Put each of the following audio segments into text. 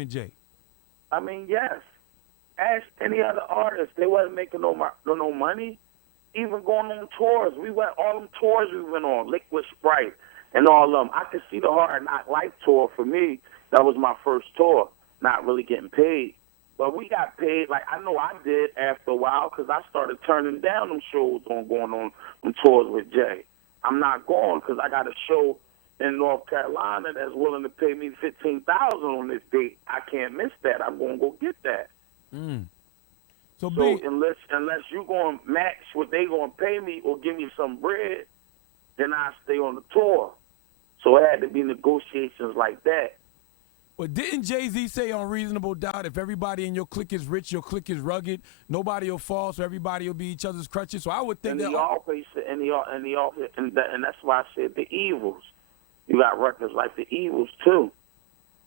and Jay? I mean, yes. Ask any other artist. They wasn't making no money. Even going on tours. We went all them tours we went on, Liquid Sprite and all of them. I could see the Hard Knock Life tour for me. That was my first tour. Not really getting paid. But we got paid, like I know I did after a while, because I started turning down them shows on going on them tours with Jay. I'm not going because I got a show in North Carolina that's willing to pay me $15,000 on this date. I can't miss that. I'm gonna go get that. Mm. So, So unless you gonna match what they gonna pay me or give me some bread, then I stay on the tour. So it had to be negotiations like that. but didn't Jay-Z say on Reasonable Doubt, if everybody in your clique is rich, your clique is rugged, nobody will fall, so everybody will be each other's crutches? So I would think And that. he always said, and that's why I said the Evils. You got records like the Evils too.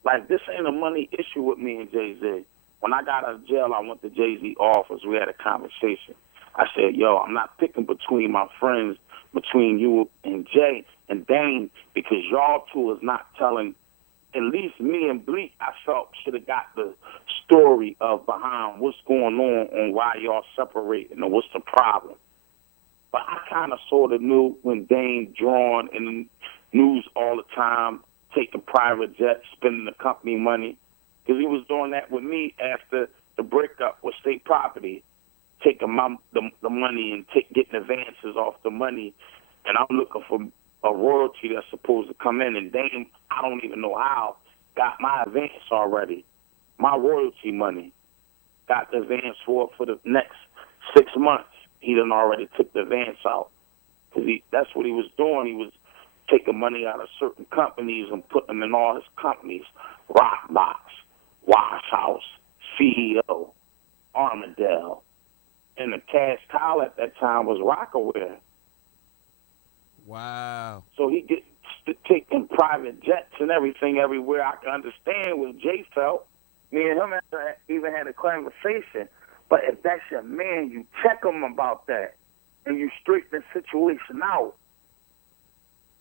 Like this ain't a money issue with me and Jay-Z. When I got out of jail, I went to Jay-Z office. We had a conversation. I said, yo, I'm not picking between my friends, between you and Jay and Dane, because y'all two is not telling. At least me and Bleak, I felt, should have got the story of behind what's going on why y'all separating and what's the problem. But I kind of sort of knew when Dane drawn in the news all the time, taking private jets, spending the company money, because he was doing that with me after the breakup with State Property, taking the money and getting advances off the money, and I'm looking for a royalty that's supposed to come in, and Dame, I don't even know how, got my advance already, my royalty money, got the advance for the next 6 months. He done already took the advance out, because that's what he was doing. He was taking money out of certain companies and putting them in all his companies, Rockbox, Wash House, CEO, Armadale, and the cash cow at that time was Rockaware. Wow. So he gets to taking private jets and everything everywhere. I can understand what Jay felt. Me and him even had a conversation. But if that's your man, you check him about that, and you straighten the situation out.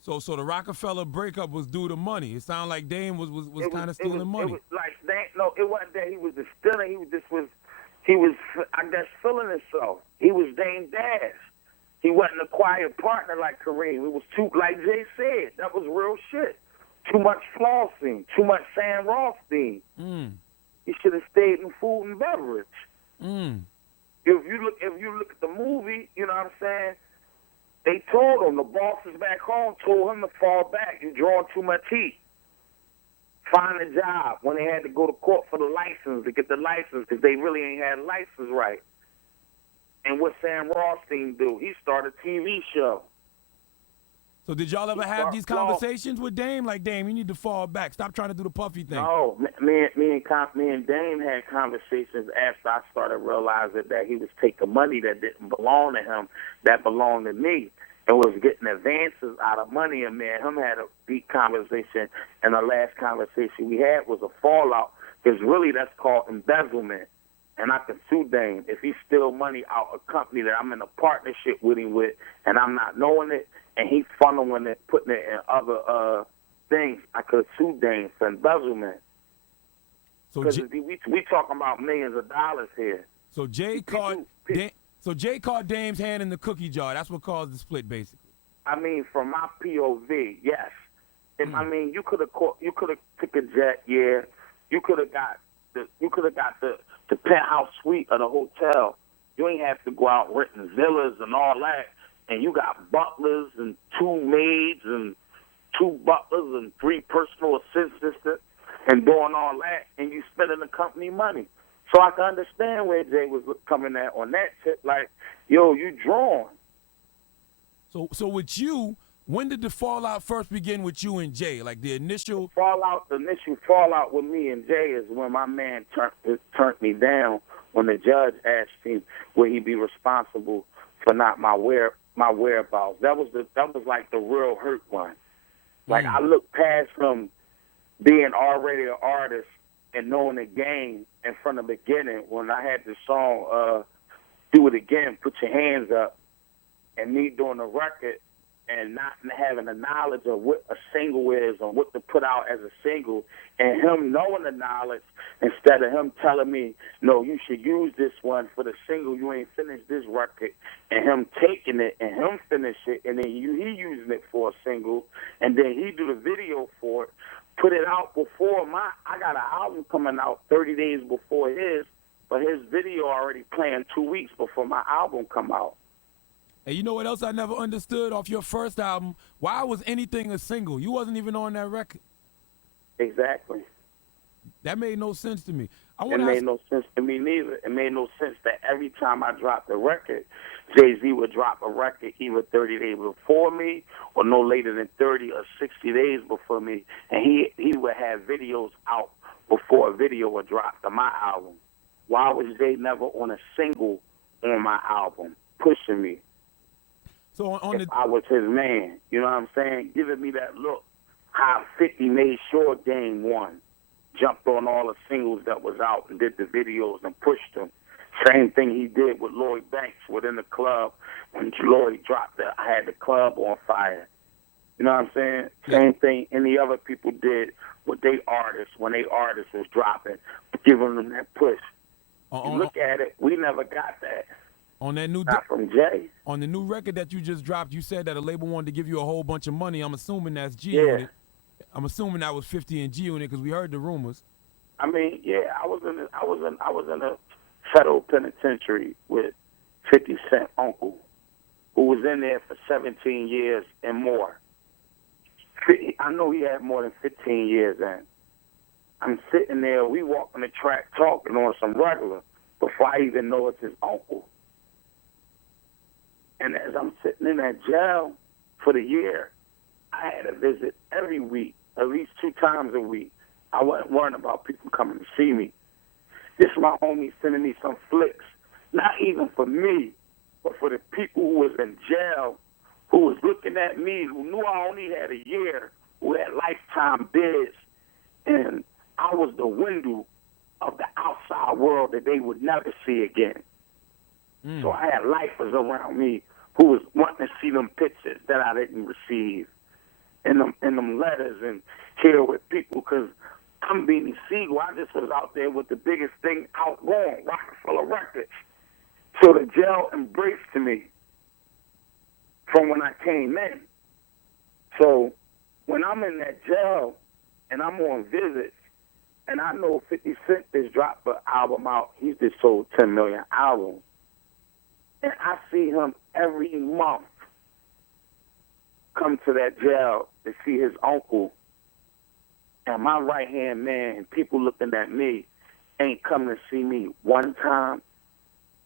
So the Rockefeller breakup was due to money. It sounded like Dame was kind of stealing money. It was like no, it wasn't that he was just stealing. He was I guess feeling himself. He was Dame Dash. He wasn't a quiet partner like Kareem. It was too, like Jay said, that was real shit. Too much flossing, too much Sam Rothstein. He should have stayed in food and beverage. If you look at the movie, you know what I'm saying? They told him, the bosses back home told him to fall back. You're drawing too much heat. Find a job when they had to go to court for the license, to get the license, because they really ain't had a license right. And what Sam Rothstein do? He started a TV show. So did y'all ever have these conversations with Dame? Like, Dame, you need to fall back. Stop trying to do the puffy thing. No, me and Dame had conversations after I started realizing that he was taking money that didn't belong to him, that belonged to me, and was getting advances out of money. And me and him had a deep conversation, and the last conversation we had was a fallout, because really that's called embezzlement. And I can sue Dame if he steal money out of a company that I'm in a partnership with him with, and I'm not knowing it, and he funneling it, putting it in other things. I could sue Dame for embezzlement. So we talking about millions of dollars here. So Jay caught Dame's hand in the cookie jar. That's what caused the split, basically. I mean, from my POV, yes. I mean, you could have took a jet, yeah. You could have got the penthouse suite of the hotel. You ain't have to go out renting villas and all that. And you got butlers and 2 maids and 2 butlers and 3 personal assistants and doing all that, and you spending the company money. So I can understand where Jay was coming at on that tip. Like, yo, you drawn. So with you, when did the fallout first begin with you and Jay? Like the initial fallout with me and Jay is when my man turned me down when the judge asked him would he be responsible for not my whereabouts. That was like the real hurt one. Like I looked past him being already an artist and knowing the game, and from the beginning when I had the song Do It Again, Put Your Hands Up, and me doing the record and not having the knowledge of what a single is and what to put out as a single, and him knowing the knowledge instead of him telling me, no, you should use this one for the single, you ain't finished this record, and him taking it and him finish it, and then he using it for a single, and then he do the video for it, put it out before I got an album coming out 30 days before his, but his video already playing 2 weeks before my album come out. And you know what else I never understood off your first album? Why was anything a single? You wasn't even on that record. Exactly. That made no sense to me. It made no sense to me neither. It made no sense that every time I dropped a record, Jay-Z would drop a record either 30 days before me or no later than 30 or 60 days before me, and he would have videos out before a video would drop to my album. Why was Jay never on a single on my album, pushing me? So if I was his man, you know what I'm saying? Giving me that look. How 50 made sure Game 1. Jumped on all the singles that was out and did the videos and pushed them. Same thing he did with Lloyd Banks within the club. When Lloyd dropped it, I had the club on fire. You know what I'm saying? Yeah. Same thing any other people did with their artists when they artists was dropping, giving them that push. Look at it, we never got that. On that new Not from Jay. On the new record that you just dropped, you said that a label wanted to give you a whole bunch of money. I'm assuming that's G Unit. I'm assuming that was 50 and G Unit because we heard the rumors. I mean, yeah, I was in a federal penitentiary with 50 Cent uncle, who was in there for 17 years and more. I know he had more than 15 years in. I'm sitting there, we walking the track talking on some regular before I even know it's his uncle. And as I'm sitting in that jail for the year, I had a visit every week, at least 2 times a week. I wasn't worrying about people coming to see me. This is my homie sending me some flicks, not even for me, but for the people who was in jail, who was looking at me, who knew I only had a year, who had lifetime bids, and I was the window of the outside world that they would never see again. So I had lifers around me who was wanting to see them pictures that I didn't receive, and them letters, and hear with people, because I'm Beanie Sigel. I just was out there with the biggest thing out going, Rockefeller Records. So the jail embraced me from when I came in. So when I'm in that jail and I'm on visits, and I know 50 Cent just dropped an album out, he's just sold 10 million albums. And I see him every month come to that jail to see his uncle. And my right-hand man, people looking at me, ain't coming to see me one time.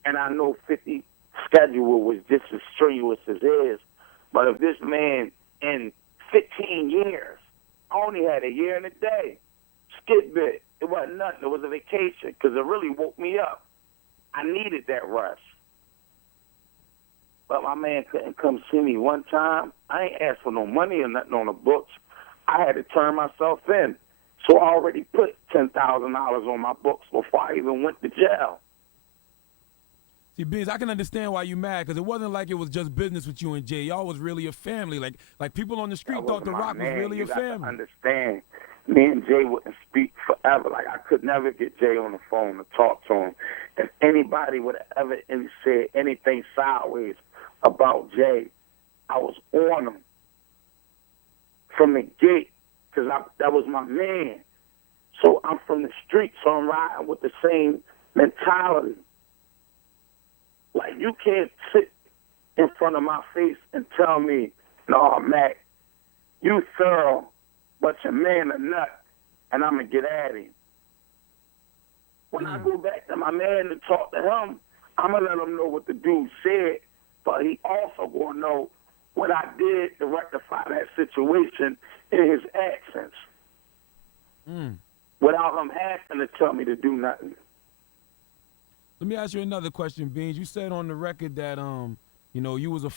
And I know 50's schedule was just as strenuous as his. But if this man in 15 years, I only had a year and a day, skid bit, it wasn't nothing. It was a vacation because it really woke me up. I needed that rest. But my man couldn't come see me one time. I ain't asked for no money or nothing on the books. I had to turn myself in. So I already put $10,000 on my books before I even went to jail. See, Beans, I can understand why you mad, because it wasn't like it was just business with you and Jay. Y'all was really a family. Like people on the street thought The Rock was really a family. You understand, me and Jay wouldn't speak forever. Like, I could never get Jay on the phone to talk to him. If anybody would have ever said anything sideways about Jay, I was on him from the gate, because that was my man. So I'm from the street, so I'm riding with the same mentality. Like, you can't sit in front of my face and tell me, no, Mac, you thorough, but your man a nut, and I'm going to get at him. When I go back to my man to talk to him, I'm going to let him know what the dude said, but he also going to know what I did to rectify that situation in his absence. Without him having to tell me to do nothing. Let me ask you another question, Beans. You said on the record that you was a